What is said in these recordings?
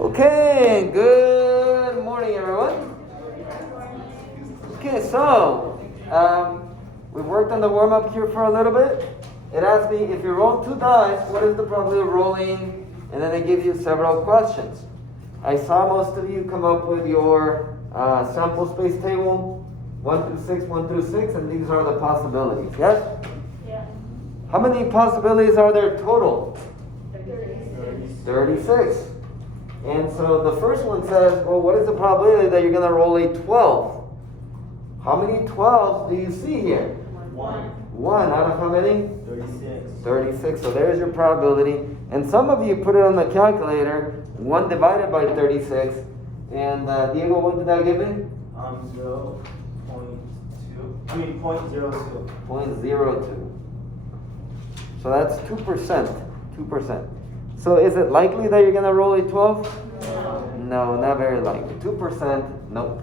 Okay, good morning, everyone. Okay, so we've worked on the warm-up here for a little bit. It asked me if you roll 2 dice, what is the probability of rolling? And then they give you several questions. I saw most of you come up with your sample space table, 1 through 6, 1 through 6, and these are the possibilities. Yes? Yeah. How many possibilities are there total? 36. And so the first one says, well, what is the probability that you're going to roll a 12? How many 12s do you see here? 1. 1 out of how many? 36. 36. So there's your probability. And some of you put it on the calculator, 1 divided by 36. And Diego, what did that give me? 0.2. I mean 0.02. 0.02. So that's 2%. 2%. So is it likely that you're going to roll a 12? No, not very likely. 2%, nope.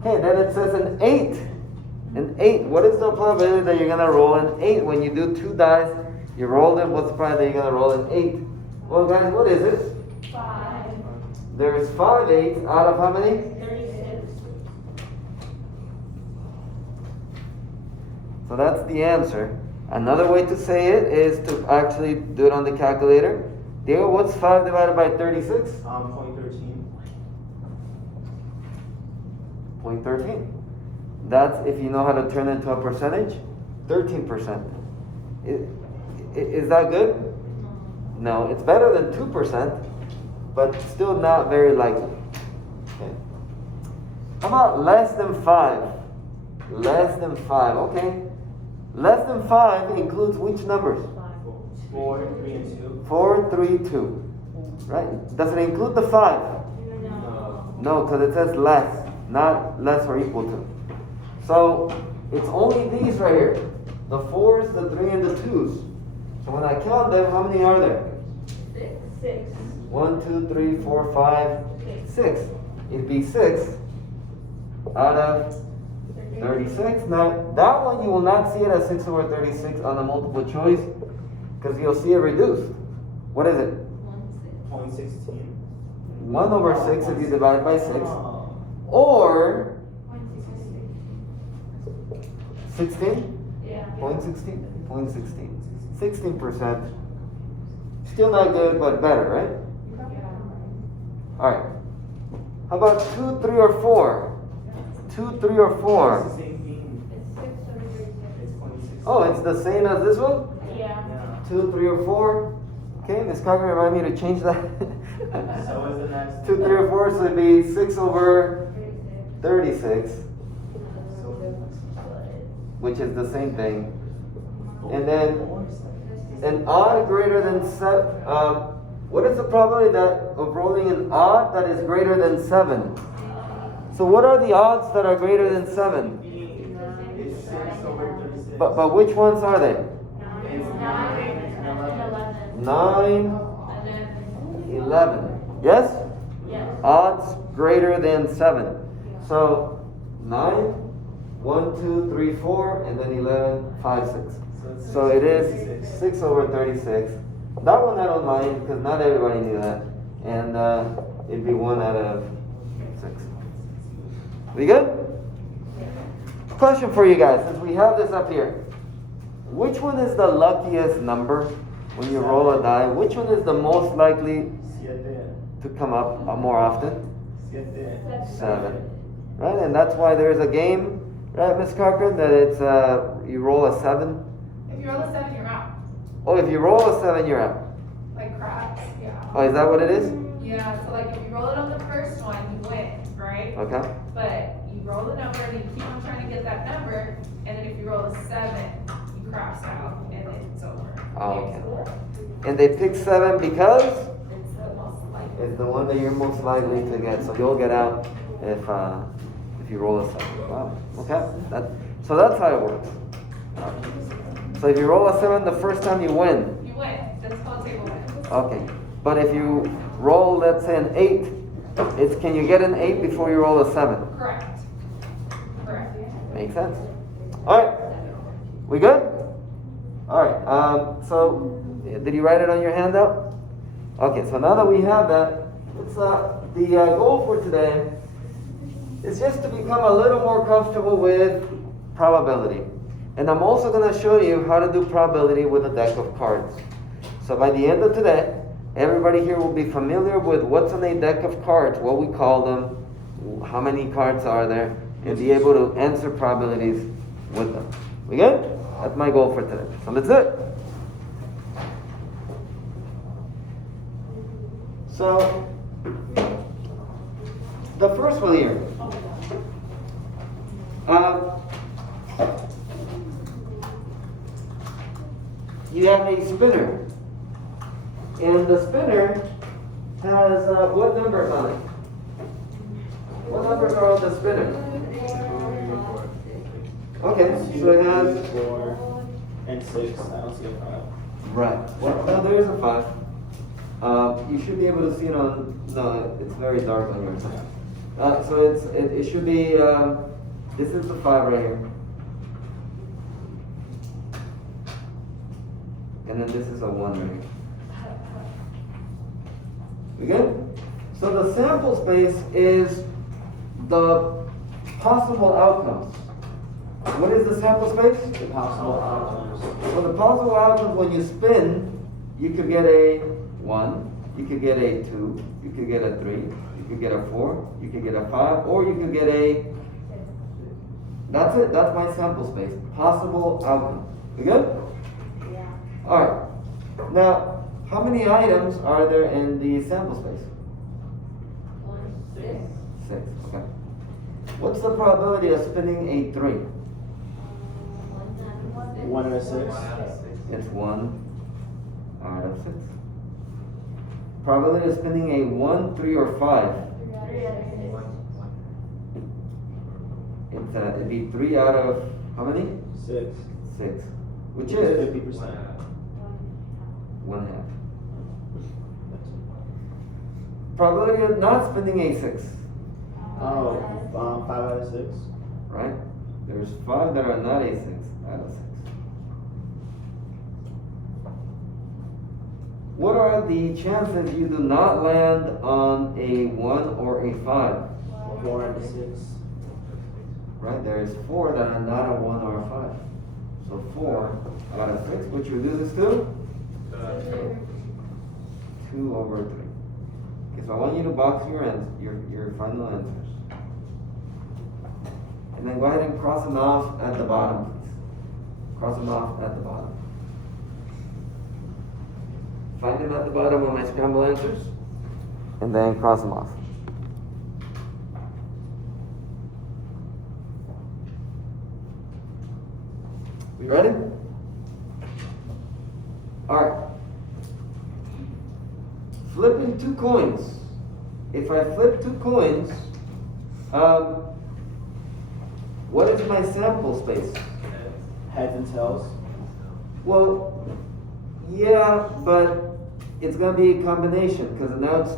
Okay, then it says an 8. An 8, what is the probability that you're going to roll an 8? When you do 2 dice, you roll them, what's the probability that you're going to roll an 8? Well, guys, what is it? 5. There's 5 8s out of how many? 36. So that's the answer. Another way to say it is to actually do it on the calculator. Diego, what's 5 divided by 36? 0.13. 0.13. That's, if you know how to turn it into a percentage, 13%. Is that good? No, it's better than 2%, but still not very likely. Okay. How about less than 5? Less than 5, okay. Less than 5 includes which numbers? 4, 3, and 2. 4, 3, 2. Right? Does it include the 5? No, because it says less, not less or equal to. So it's only these right here. The 4s, the 3, and the 2s. So when I count them, how many are there? 6. 1, 2, 3, 4, 5, 6. It'd be 6 out of 36. Now, that one you will not see it as 6 over 36 on the multiple choice because you'll see it reduced. What is it? 0.16. 1 over 6 if you divide by 6. Or 16? Yeah. 0.16? 0.16. 16%. Still not good, but better, right? Alright. How about 2, 3, or 4? 2, 3, or 4? It's the same thing. It's 0.16. Oh, it's the same as this one? Yeah. 2, 3, or 4? Okay, Ms. Cochran, remind me to change that. So what's the next? 2, 3, or 4, so it'd be 6 over 36, which is the same thing. And then an odd greater than 7. What is the probability of rolling an odd that is greater than 7? So what are the odds that are greater than 7? It's 6 over 36. But which ones are they? 9, 11. Yes? Yes. Odds greater than 7. So 9, 1, 2, 3, 4, and then 11, 5, 6. So it is 6 over 36. That one I don't mind because not everybody knew that. And it'd be 1 out of 6. We good? Question for you guys, since we have this up here. Which one is the luckiest number when you roll a die? Which one is the most likely 7. to come up more often? 7. 7. Right? And that's why there's a game, right, Miss Cochran, that it's you roll a 7. If you roll a 7, you're out. Oh, if you roll a 7, you're out. Like craps, yeah. Oh, is that what it is? Yeah, so like if you roll it on the first one, you win, right? Okay. But you roll the number and you keep on trying to get that number, and then if you roll a 7, you craps out, and then it's over. Oh, okay. And they pick 7 because It's the most likely. it's the one that you're most likely to get. So you'll get out if you roll a 7. Wow. Okay. So that's how it works. So if you roll a 7 the first time, you win. You win. That's called table win. Okay. But if you roll, let's say, an 8, can you get an 8 before you roll a 7? Correct. Correct. Makes sense. All right. We good? All right. So did you write it on your handout? Okay. So now that we have that, it's the goal for today is just to become a little more comfortable with probability. And I'm also going to show you how to do probability with a deck of cards. So by the end of today, everybody here will be familiar with what's on a deck of cards, what we call them, how many cards are there, and be able to answer probabilities with them. We good? That's my goal for today. So that's it. So, the first one here. You have a spinner. And the spinner has what numbers on it? What numbers are on the spinner? Okay, so it has 4, and 6. I don't see a 5. right. Well, no, there is a 5. You should be able to see it on. No, it's very dark on your side. So it should be. This is the 5 right here, and then this is a 1 right here. We good? So the sample space is the possible outcomes. What is the sample space? The possible outcomes. So the possible outcomes when you spin, you could get a 1, you could get a 2, you could get a 3, you could get a 4, you could get a 5, or you could get a. That's it. That's my sample space. Possible outcome. We good? Yeah. All right. Now, how many items are there in the sample space? 6. 6. Okay. What's the probability of spinning a 3? 1 out of 6. It's 1 out of 6. Probability of spinning a 1, 3, or 5? It'd be 3 out of how many? 6. 6. Which is 50%. 1 half. Probability of not spinning a 6. Oh, 5 out of 6. Right? There's 5 that are not a 6 out of 6. What are the chances you do not land on a 1 or a 5? 4 out of 6. Right? There's 4 that are not a 1 or a 5. So 4 out of 6, which reduces to 2 over 3. Okay, so I want you to box your final answers. And then go ahead and cross them off at the bottom, please. Cross them off at the bottom. Find them at the bottom of my scramble answers, and then cross them off. We ready? Alright. Flipping 2 coins. If I flip 2 coins, what is my sample space? Heads and tails. Well, yeah, but it's going to be a combination because now it's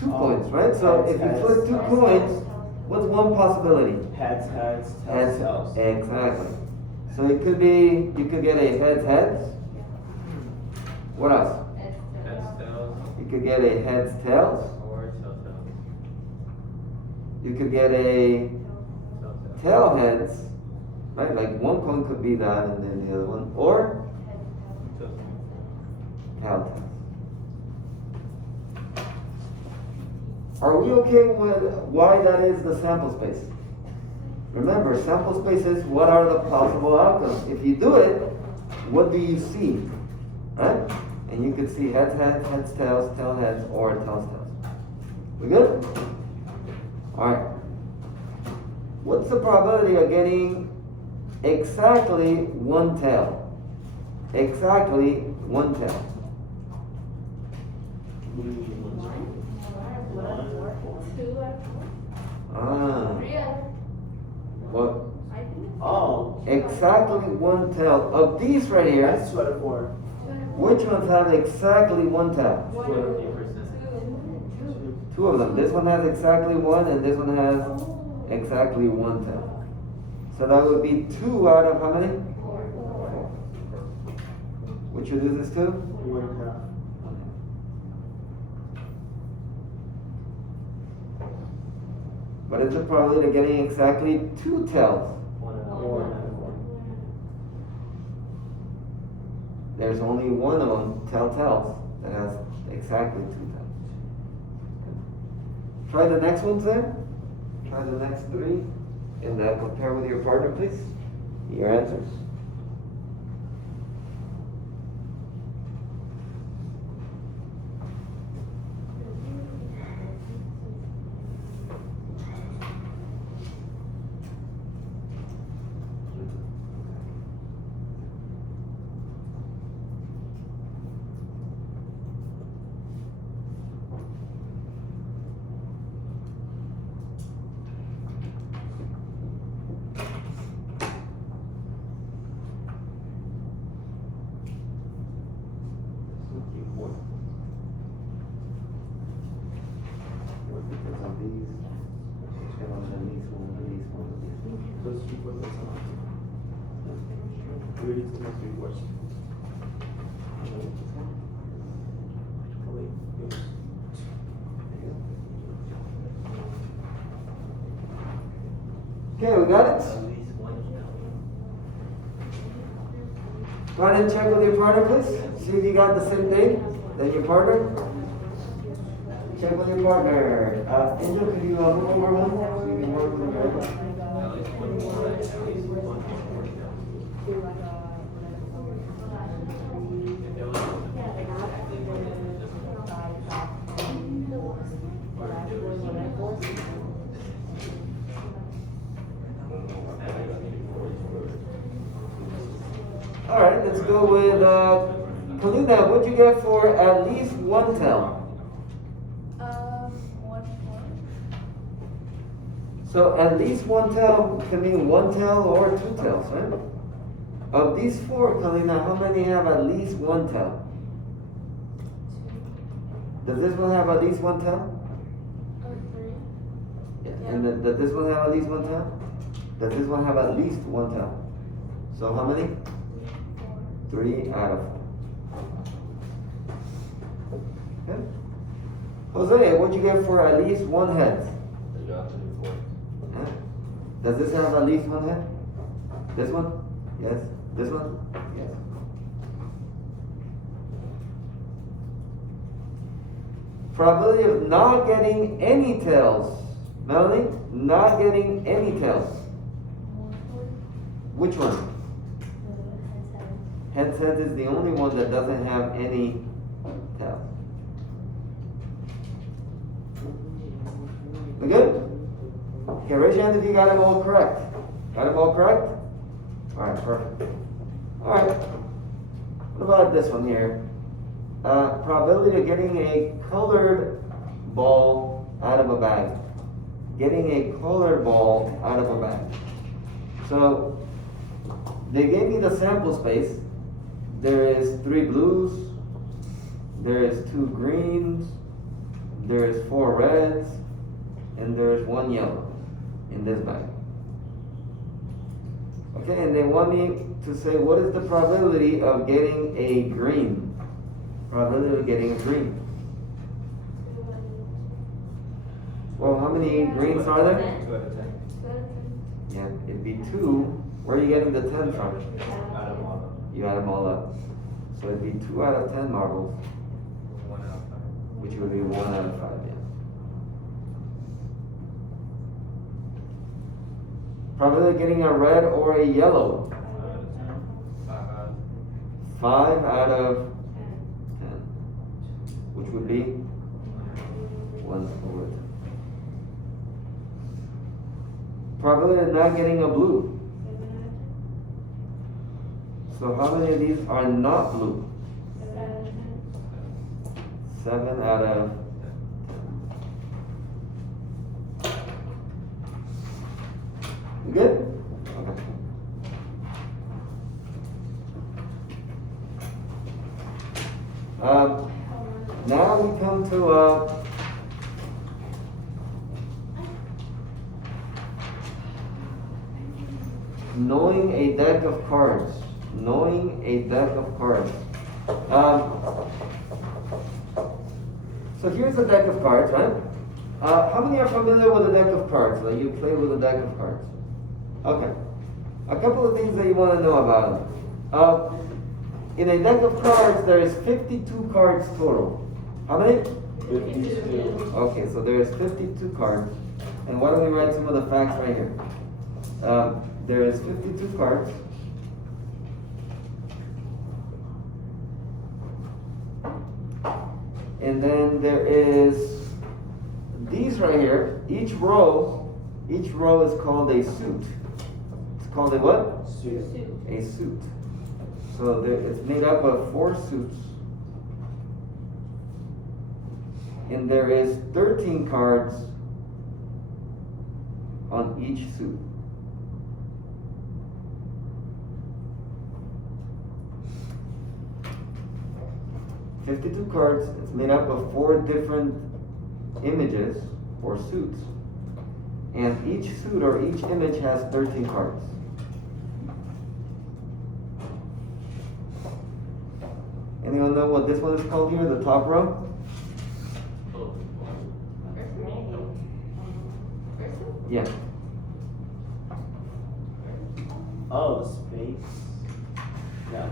2 coins, right? So if you flip 2 coins, what's one possibility? Heads, tails, tails. Exactly. So it could be, you could get a heads. What else? You could get a heads, tails. You could get a tail heads, right? Like one coin could be that and then the other one. Or tail tails. Are we okay with why that is the sample space? Remember, sample space is what are the possible outcomes. If you do it, what do you see? Right? And you could see heads, tails, tail heads, or tails, tails. We good? Alright. What's the probability of getting exactly 1 tail? Exactly 1 tail. 2 out Ah. 3 out What? I think. Oh, Exactly 1 tail. Of these right here, that's 2 out of 4. which ones have exactly 1 tail? 2 of them. This one has exactly 1 and this one has exactly 1 tail. So that would be 2 out of how many? 4. Which reduces to? 1 half. What is the probability of getting exactly 2 tails? 1 out of 4. There's only one of them, tails, that has exactly 2 tails. Try the next ones there. Try the next 3. And compare with your partner, please. Your answers. Okay, we got it? Go ahead and check with your partner, please. See if you got the same thing than your partner. Check with your partner. Angel, can you move over one? So you can work with your partner. All right, let's go with Kalina. What'd you get for at least 1 tail? 1. So at least 1 tail can mean 1 tail or 2 tails, right? Of these 4, Kalina, how many have at least 1 tail? Does this one have at least 1 tail? Or 3. Yeah. And then, does this one have at least 1 tail? Does this one have at least 1 tail? So how many? 3 out of 4. Okay. Jose, what'd you get for at least 1 head? Yeah. Does this have at least 1 head? This one? Yes. This one? Yes. Probability of not getting any tails. Melanie? Not getting any tails. Which one? Headset is the only one that doesn't have any tails. We good? Okay, raise your hand if you got them all correct. Got them all correct? Alright, perfect. Alright. What about this one here? Probability of getting a colored ball out of a bag. Getting a colored ball out of a bag. So, they gave me the sample space. There is 3 blues, there is 2 greens, there is 4 reds, and there is 1 yellow in this bag. Okay, and they want me to say what is the probability of getting a green? Probability of getting a green. Well, how many greens are there? 2 out of 10. Yeah, it'd be 2. Where are you getting the 10 from? Out of 1. You add them all up. So it'd be 2 out of 10 marbles, 1 out of 5. which would be 1 out of 5, yeah. Probability of getting a red or a yellow. 5 out of 10. Which would be 1 over 10. Probability of not getting a blue. So how many of these are not blue? 7 out of 10. You good? Okay. Now we come to knowing a deck of cards. Knowing a deck of cards. So here's a deck of cards, right? How many are familiar with a deck of cards? Like you play with a deck of cards? Okay. A couple of things that you want to know about it. In a deck of cards, there is 52 cards total. How many? 52. Okay, so there is 52 cards. And why don't we write some of the facts right here? There is 52 cards. And then there is these right here. Each row is called a suit. It's called a what? Suit. A suit. So it's made up of 4 suits. And there is 13 cards on each suit. $52 cards. It's made up of 4 different images or suits. And each suit or each image has 13 cards. Anyone know what this one is called here, the top row? Yeah. Oh, space. Yeah.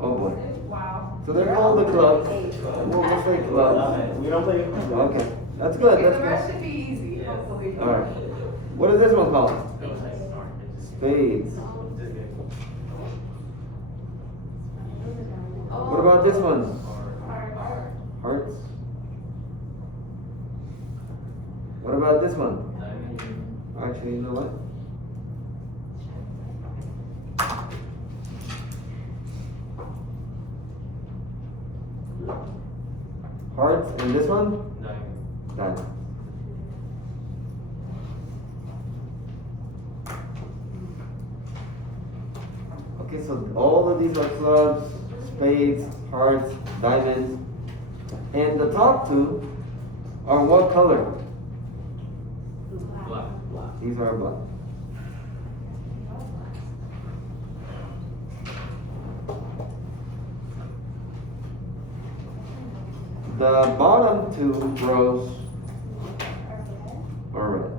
Oh boy. Wow. So they're called the clubs. We'll say clubs. We don't play. Okay. That's good. Okay, the rest That's should be easy, hopefully. good. Alright. What is this one called? Spades. Oh. What about this one? Hearts. What about this one? Actually, you know what? Hearts, and this one? Diamond. Okay, so all of these are clubs, spades, hearts, diamonds. And the top 2 are what color? Black. These are black. The bottom 2 rows are red.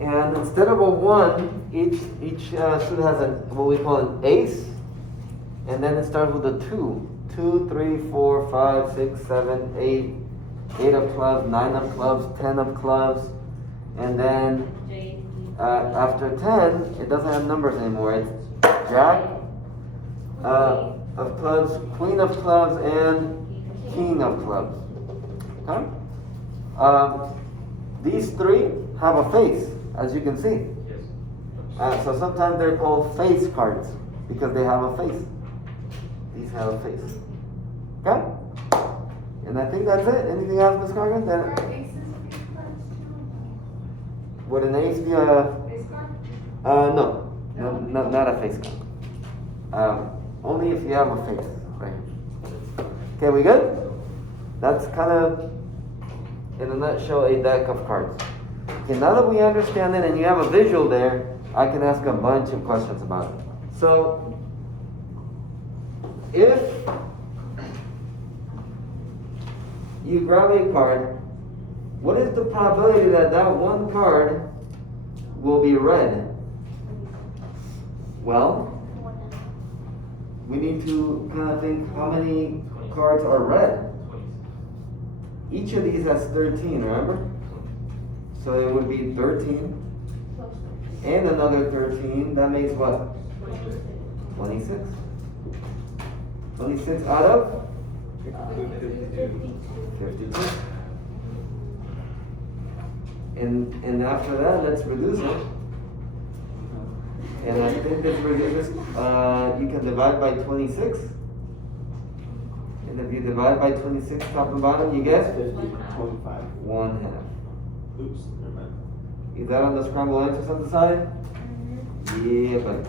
And instead of a 1, each suit has what we call an ace, and then it starts with a 2. 2, 3, 4, 5, 6, 7, 8. 8 of clubs, 9 of clubs, 10 of clubs, and then after 10, it doesn't have numbers anymore. It's Jack of clubs, Queen of clubs, and King of clubs. Okay? These 3 have a face, as you can see. Yes. So sometimes they're called face cards because they have a face. These have a face. Okay? And I think that's it. Anything else, Ms. Cargan? Are aces base cards too? Would an ace be a... Base card? No. Not a face card. Only if you have a face. Right. Okay, we good? That's kind of, in a nutshell, a deck of cards. Okay, now that we understand it and you have a visual there, I can ask a bunch of questions about it. So, if you grab a card, what is the probability that that one card will be red? Well, we need to kind of think how many cards are red. Each of these has 13, remember? So it would be 13 and another 13. That makes what? 26. 26 out of 52. And after that, let's reduce it. And I think this reduces, you can divide by 26. And if you divide by 26 top and bottom, you get 50, 25. 1/2. Oops, never mind. Is that on the scrambled eggs on the side? Yeah, buddy.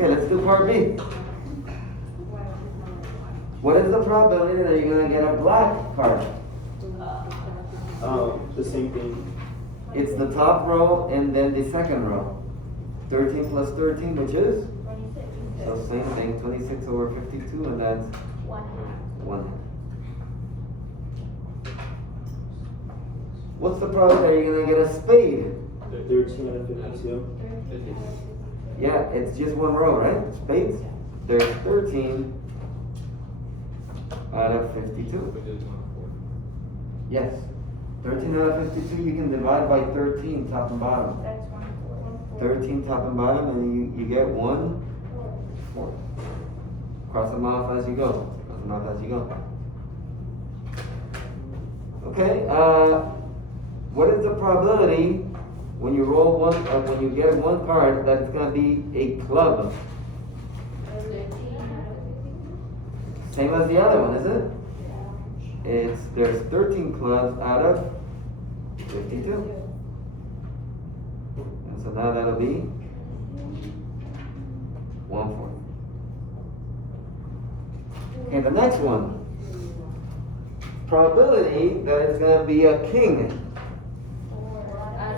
Okay, let's do part B. What is the probability that you're gonna get a black card? The same thing. It's the top row and then the second row. 13 plus 13, which is? 26. So same thing, 26 over 52, and that's 1 1. What's the probability that you're gonna get a spade? 13 out of 52. Yeah, it's just one row, right? Spades? There's 13 out of 52. Which is 1/4. Yes. 13 out of 52, you can divide by 13, top and bottom. That's 1 13 top and bottom, and you get 1 4. Cross them off as you go. Cross them off as you go. Okay, what is the probability when you roll one, when you get one card that it's gonna be a club? 13 out of 50. Same as the other one, isn't it? There's 13 clubs out of 52. And so now that'll be 1/4. Okay, the next one. Probability that it's gonna be a king.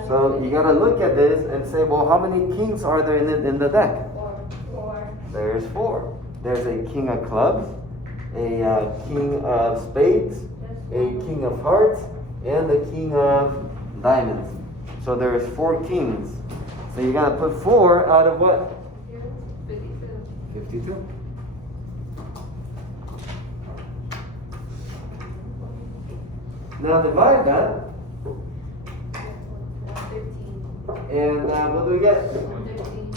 So you gotta look at this and say, well, how many kings are there in the deck? 4. There's 4. There's a king of clubs, a king of spades, a king of hearts, and a king of diamonds. So there's 4 kings. So you gotta put 4 out of what? 52. Now divide that, 13. and what do we get? 13.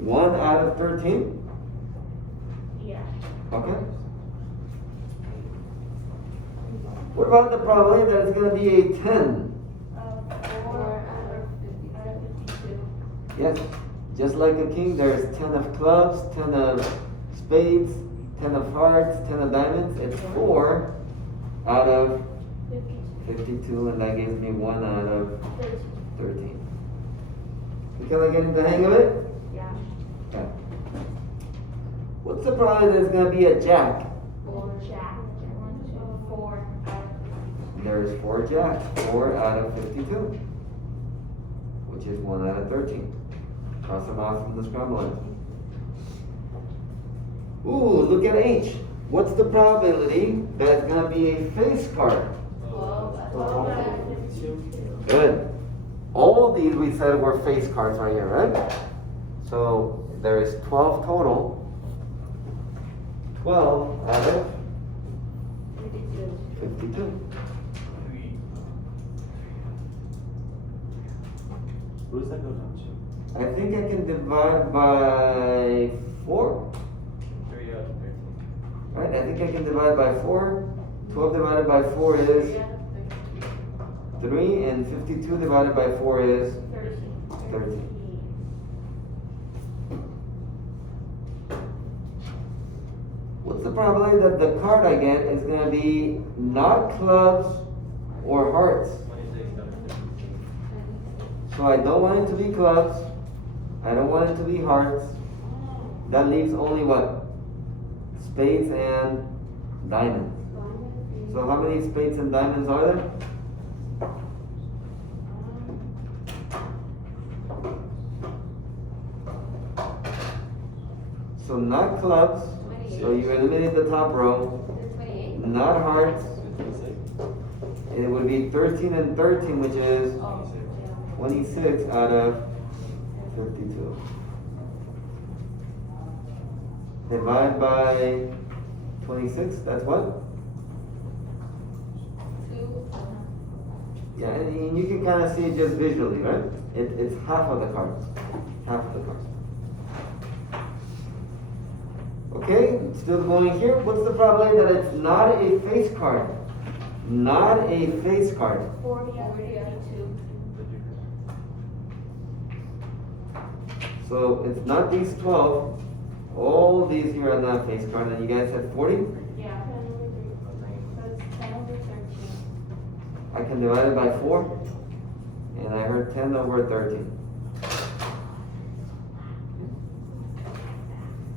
1 out of 13. Yeah. Okay. What about the probability that it's going to be a 10? 4 out of 52. Yes. Just like a king, there's 10 of clubs, 10 of spades, 10 of hearts, 10 of diamonds. It's 4 out of 52, and that gives me 1 out of 13. You kind of getting the hang of it? Yeah. Okay. What's the probability that it's going to be a jack? 4 jack. 4 out of There's 4 jacks, 4 out of 52, which is 1 out of 13. Cross them off from the scramble. Ooh, look at H. What's the probability that it's going to be a face card? 12 out of 52. Good. All these we said were face cards right here, right? So there is 12 total. 12 out of 52. 52. What does that go down to? I think I can divide by 4. 3 out of 13. Right, I think I can divide by 4. 12 divided by 4 is 3, and 52 divided by 4 is 13. What's the probability that the card I get is going to be not clubs or hearts? 26 out of 52. So I don't want it to be clubs. I don't want it to be hearts. That leaves only what? Spades and diamonds. So how many spades and diamonds are there? So not clubs, so you eliminate the top row. Not hearts, 26. it would be 13 and 13, which is 26 out of 52. Divide by 26, that's what? Yeah, and you can kind of see it just visually, right? It's half of the cards. Half of the cards. Okay, still going here. What's the probability that it's not a face card? Not a face card. 40 out of 52. So it's not these 12. All these here are not face card. And you guys said 40? Yeah. So it's 10 over 13. I can divide it by 4. and I heard 10 over 13.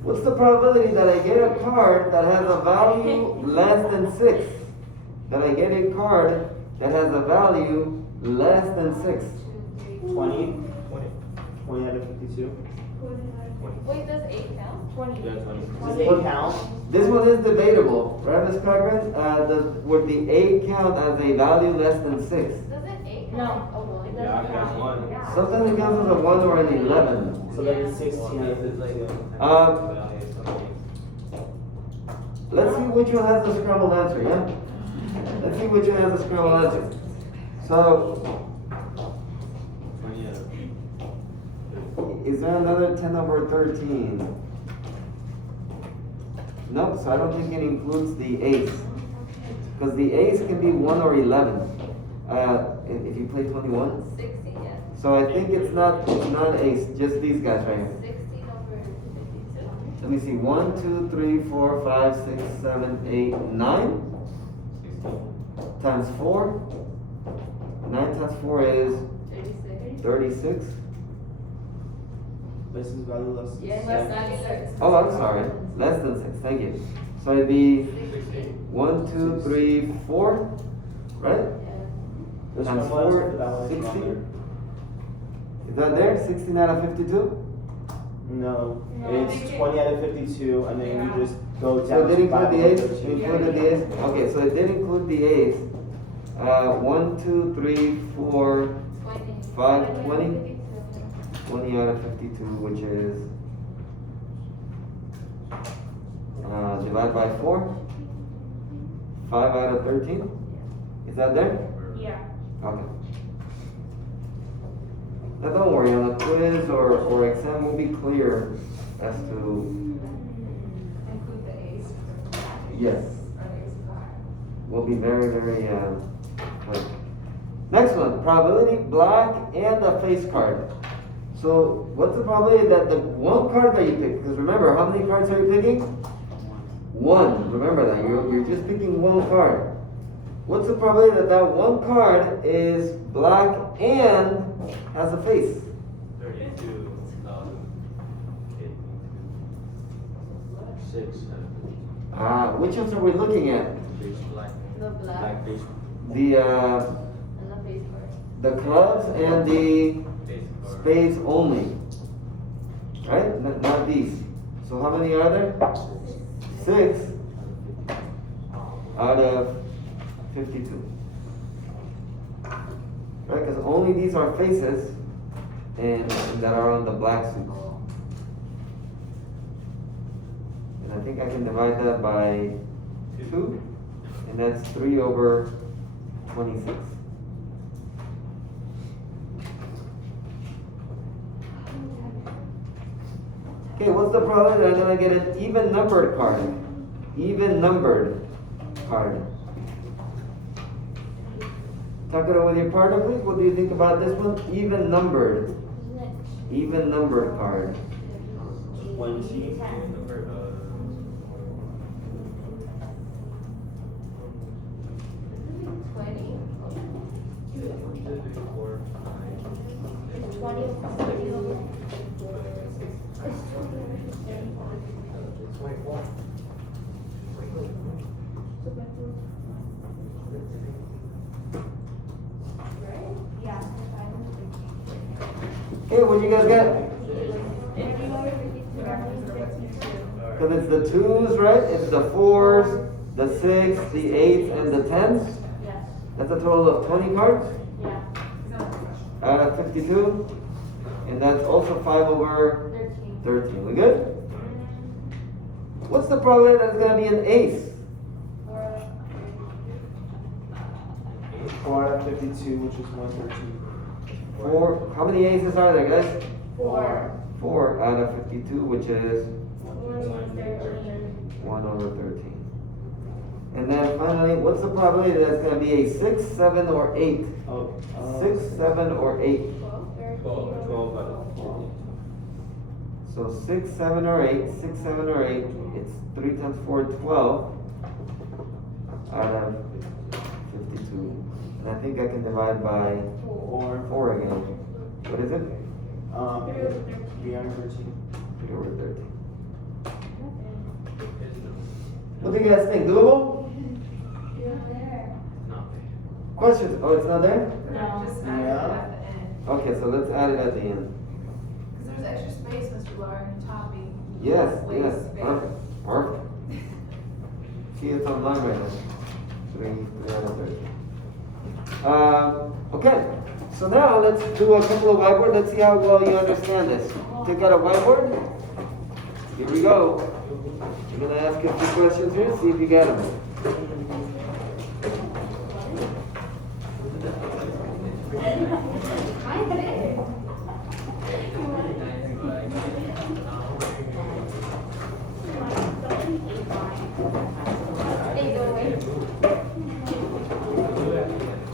What's the probability that I get a card that has a value less than 6? That I get a card that has a value less than 6? 20. 20 out of 52. Wait, does 8 count? 20. Yeah, 20. Does 8 count? This one is debatable, right, Ms. Cochran? Would the 8 count as a value less than 6? Does it 8 count? No. Oh, well, it Yeah, I doesn't got count. one. Yeah. Sometimes it counts as a 1 or an 11. So that is 16 out of 52. Let's see which one has the scrambled answer, yeah? Let's see which one has the scrambled answer. So, 20 out of is there another 10 over 13? Nope, so I don't think it includes the ace. Because the ace can be 1 or 11. If you play 21. 60, yeah. So I think it's not ace, just these guys right here. 16 over 52. Let me see, 1, 2, 3, 4, 5, 6, 7, 8, 9 times 4. 9 times 4 is 36. 36. This is value less than Yeah, 6. less than 6. Oh, I'm sorry. Less than 6, thank you. So it'd be 16. 1, 2, 3, 4, right? Yeah. This Times one was 4, for that one 60. longer. Is that there? 16 out of 52? No, No, it's they 20 out of 52, and then Yeah. you just go So down it did to include 5 the out ace? of 52. Included the ace? Okay, so it did include the ace. 1, 2, 3, 4, 20. 5, 20? 52. 20 out of 52, which is divide by 4. 5 out of 13. Is that there? Yeah. Okay. Now don't worry, on a quiz or exam we'll be clear as to, Include the ace. yes, Or the ace of hearts. we'll be very, very clear. Next one, probability black and a face card. So what's the probability that the one card that you pick, because remember, how many cards are you picking? One. Remember that, you're just picking one card. What's the probability that that one card is black and has a face? 32. 6. Which ones are we looking at? Base black. The black Black base. The and the face card. the clubs and the Base card. spades only. Right? Not these. So how many are there? 6 out of 52. Right? Because only these are faces and that are on the black suits. And I think I can divide that by 2. And that's 3 over 26. Okay, what's the probability that I'm gonna get an even numbered card? Even numbered card. Talk it over with your partner, please. What do you think about this one? Even numbered. Even numbered card. 20. Number, 20. 4, 20 over 24. Yeah. Okay, what you guys got? Because it's the 2s, right? It's the 4s, the 6, the 8s, and the 10s. Yeah. That's a total of 20 cards Yeah. out of 52. And that's also 5 over 13. 13. We good? What's the probability that it's going to be an ace? 4 out of 52, which is 113. 4. How many aces are there, guys? 4. 4 out of 52, which is 13. 1 over 13. And then finally, what's the probability that it's going to be a 6, 7, or 8? Oh, 6, 7, or 8? 12. 12 out of 50. So 6, 7, or 8, 6, 7, or 8, it's 3 times 4, 12 out of 52. And I think I can divide by Or 4 again. What is it? 313. 3 over 13. What do you guys think? Doable? Not Questions? Oh, it's not there? Just add it Yeah. at the end. Okay, so let's add it at the end. Because there's extra space, Mr. Lauren, topping. Yes, Waste yes, space. perfect, perfect. See, it's online right now. 3 out of 13. Okay, so now let's do a couple of whiteboard. Let's see how well you understand this. Take out a whiteboard. Here we go. I'm gonna ask you a few questions here, see if you get them.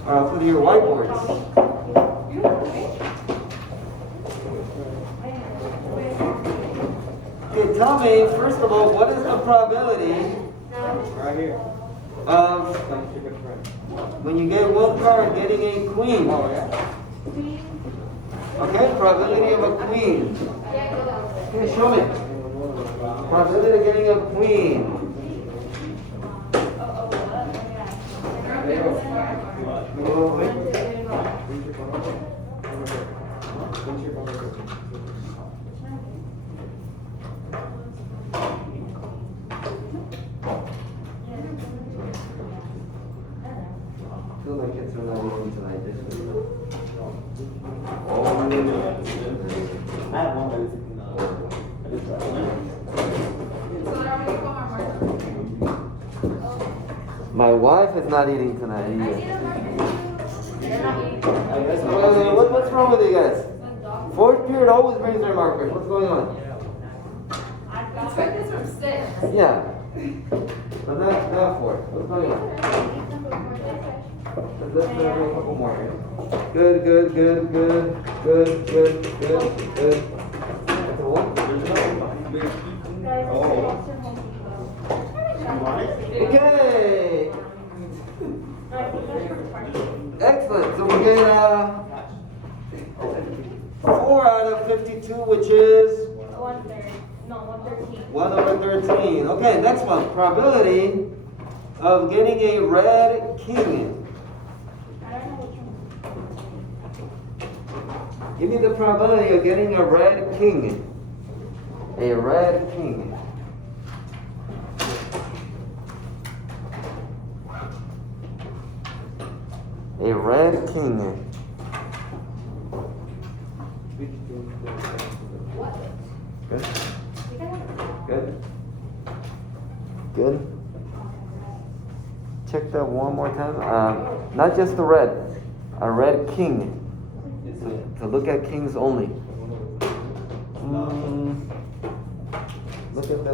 For your whiteboards. Okay, tell me, first of all, what is the probability Right here. of when you get one card getting a queen? Oh, yeah. Okay, probability of a queen. Okay, show me. Probability of getting a queen. I feel like it's not eating tonight. Oh, I have one, but it's I just tried it. So they're already going on marker. my wife is not eating tonight either. I guess What's wrong with you guys? Fourth period always brings their markers. What's going on? Expect this from 6. Yeah. But not fourth. What's going on? Let's do a couple more here. Good. That's a one. Okay. Excellent. So we get 4 out of 52, which is 1 over 13. Okay, next one. Probability of getting a red king. Give me the probability of getting a red king. A red king. A red king. Good. Good. Check that one more time. Not just the red. A red king. To look at kings only. Look at the.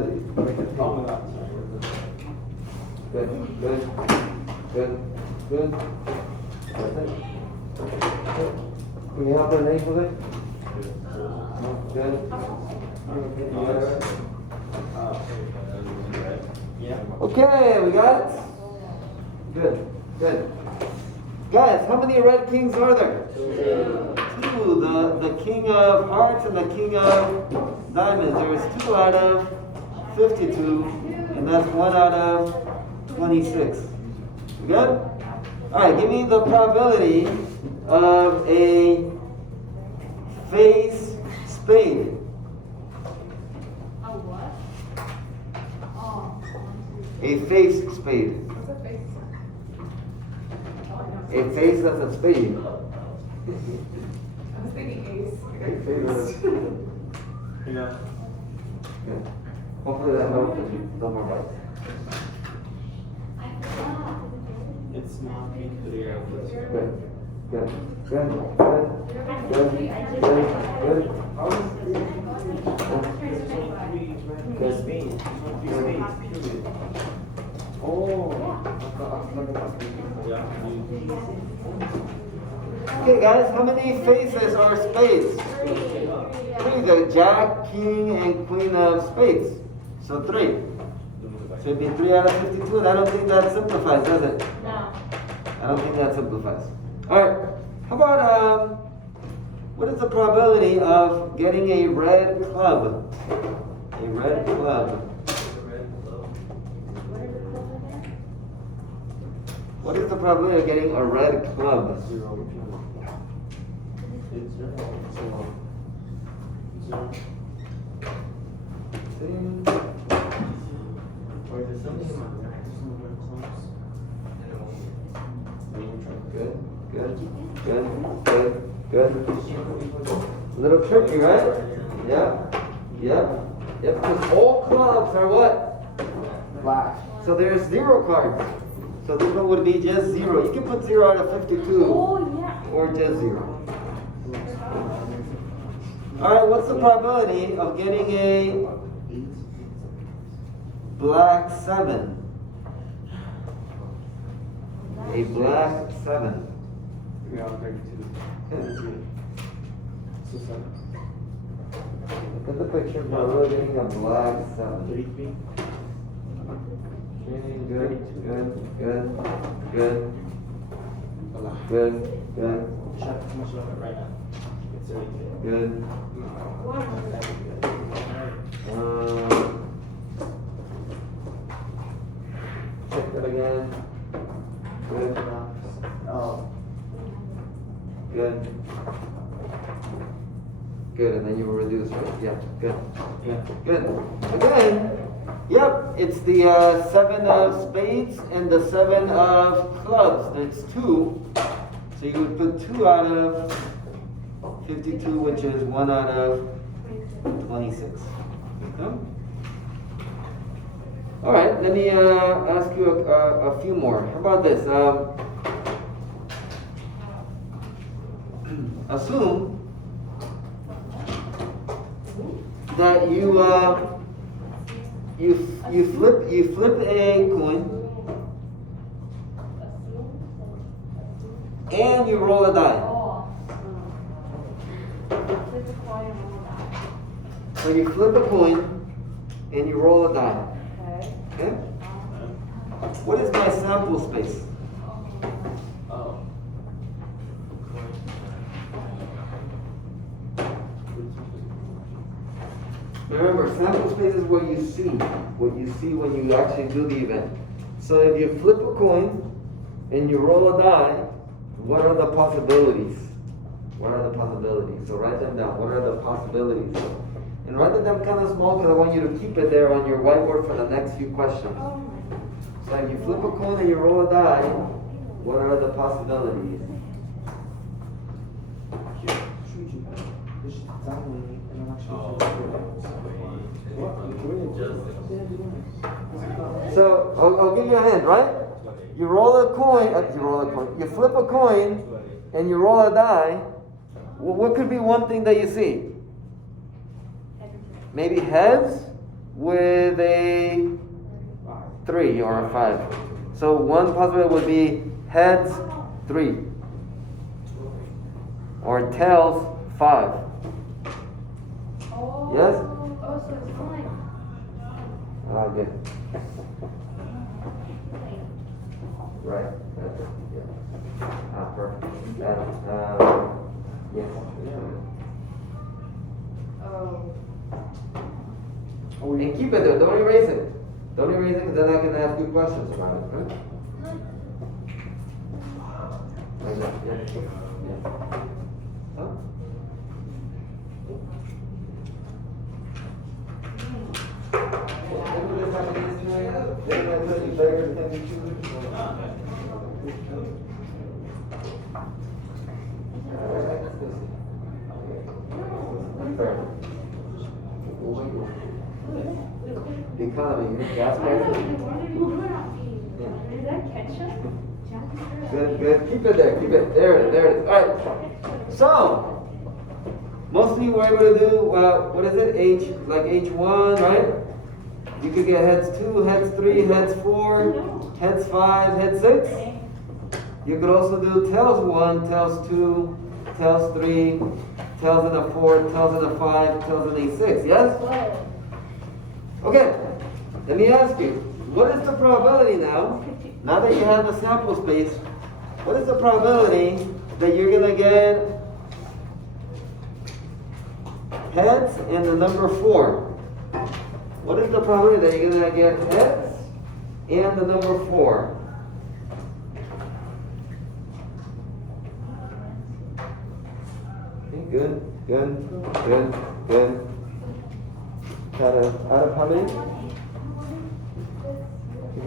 Good. That's it. Can you help her name with it? Good. Yeah. Okay, we got it? Good. Guys, how many red kings are there? 2. The king of hearts and the king of diamonds. There is 2 out of 52, and that's 1 out of 26. You good? Alright, give me the probability of a face spade. A face spade. What's a face? A face that's a spade. I was thinking ace. Yeah. Good. Hopefully that helps you. No more bites. It's not being clear. Good. There's speed. Okay, guys, how many faces are spades? 3. The jack, king, and queen of spades. So 3. So it'd be 3 out of 52, and I don't think that simplifies, does it? No. I don't think that simplifies. Alright, how about, what is the probability of getting a red club? A red club. What is the probability of getting a red club? 0. It's 0. 0. Or is it something about that? There's no red clubs. Good, good. A little tricky, right? Yeah. Because all clubs are what? Black. So there's 0 cards. So this one would be just 0. You can put 0 out of 52 Oh, yeah. or just 0. Alright, what's the probability of getting a black 7? A black 7. 3 out of 32. So 7. Look at the picture, probability of getting a black 7. 33. Okay, good. Shut too much of it right now. It's 32. Good. Check that again. Good. Oh. Good. Good, and then you will reduce, right? Yeah, good. Good. Again, yep, it's the 7 of spades and the 7 of clubs. That's 2. So you would put 2 out of 52, which is 1 out of 26. Okay? All right, let me ask you a few more. How about this? Assume that you flip a coin and you roll a die. So you flip a coin and you roll a die. Okay? What is my sample space? Oh. Remember, sample space is what you see when you actually do the event. So if you flip a coin and you roll a die, what are the possibilities? What are the possibilities? So write them down. What are the possibilities? And write them down kind of small because I want you to keep it there on your whiteboard for the next few questions. So if you flip a coin and you roll a die, what are the possibilities? So I'll give you a hint, right? You roll a coin, you flip a coin and you roll a die. Well, what could be one thing that you see? Maybe heads with a 3 or a 5. So one possibility would be heads 3 or tails 5. Yes? Oh, so it's fine. Ah, good. Right. That's it. Yeah. Ah, perfect. Yes. Oh. And keep it there. Don't erase it. Don't erase it because then I can ask you questions about it, right? Like that. Yeah. Huh? The economy, gas prices. Did that catch us? Good. Keep it there. There it is. All right. So, most of you were able to do, what is it? like H1, right? You could get heads 2, heads 3, heads 4, heads 5, heads 6. You could also do tails 1, tails 2, tails 3, tails in a 4, tails in a 5, tails in a 6. Yes? Okay. Let me ask you, what is the probability now that you have the sample space, what is the probability that you're gonna get heads and the number 4? What is the probability that you're gonna get heads and the number 4? Okay, good. Out of how many?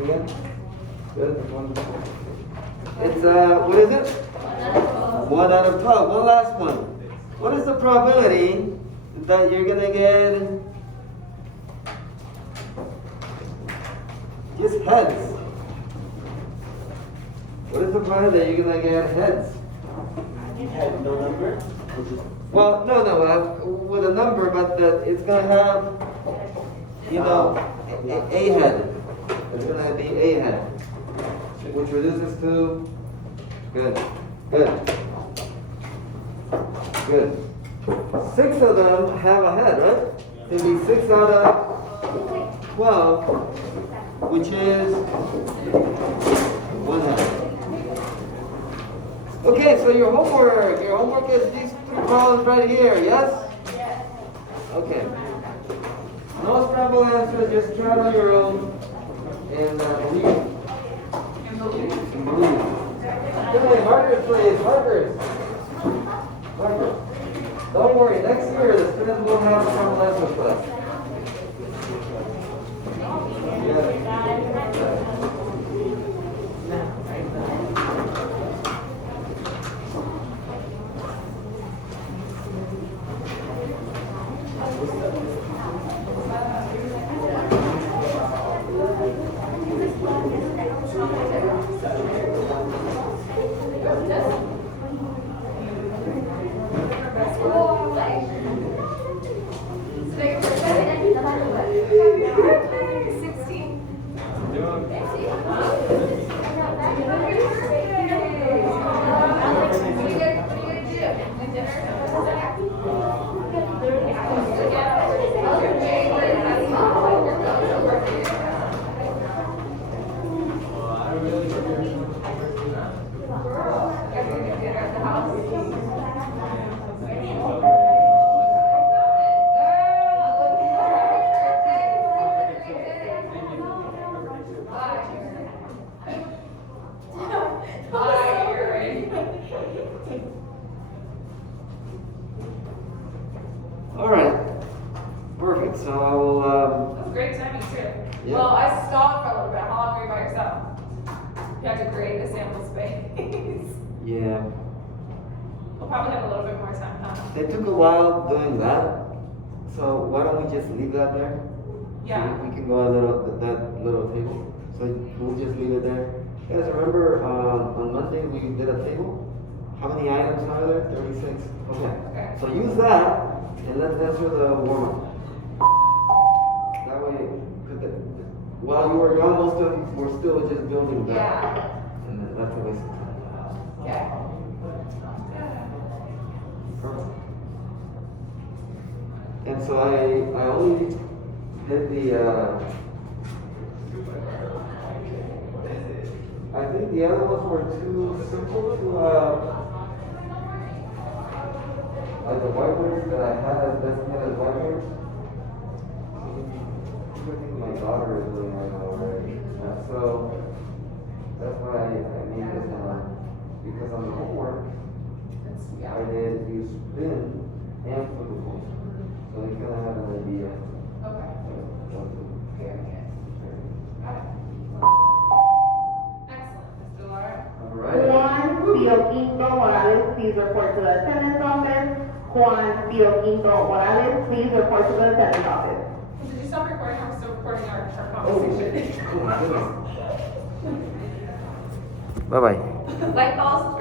Again? Good. It's what is it? 1 out of 12. One last one. What is the probability that you're gonna get just heads? What is the probability that you're gonna get heads? Had no number? Well, no, with a number, but it's gonna have, you know, a head. It's gonna be a head, which reduces to good. 6 of them have a head, right? It'll be 6 out of 12, which is 1 head. Okay, so your homework is these 3 problems right here, yes? Yes. Okay. No scramble answers, just try it on your own and believe. And believe. Okay, markers please, markers. Don't worry, next year the students will have a scramble answer class. Yeah. All right, perfect. So I will. That's great timing too. Yeah. Well, I stalled for a little bit. How long were you by yourself? You had to create a sample space. Yeah. We'll probably have a little bit more time, huh? It took a while doing that, so why don't we just leave that there? Yeah. We can go that little table. So we'll just leave it there. Guys, remember on Monday we did a table? How many items are there? 36. Okay. So use that and let's answer the warm-up. That way, while you were gone, most of them were still just building back. Yeah. And then that's a waste of time. Okay. Perfect. And so I only did the, I think the other ones were too simple to, like the whiteboards that I had as designated whiteboards. I think my daughter is doing right now already. So that's why I made this one. Because on the homework, I did use spin and physical. So they kind of have an idea. Okay. Very good. Got it. Excellent. Mr. Laura? All right. Juan Pio Morales, please report to the attendance office. Juan Pio Morales, please report to the attendance office. Did you stop recording? I'm still recording our Oh, conversation. Bye-bye. Light bulbs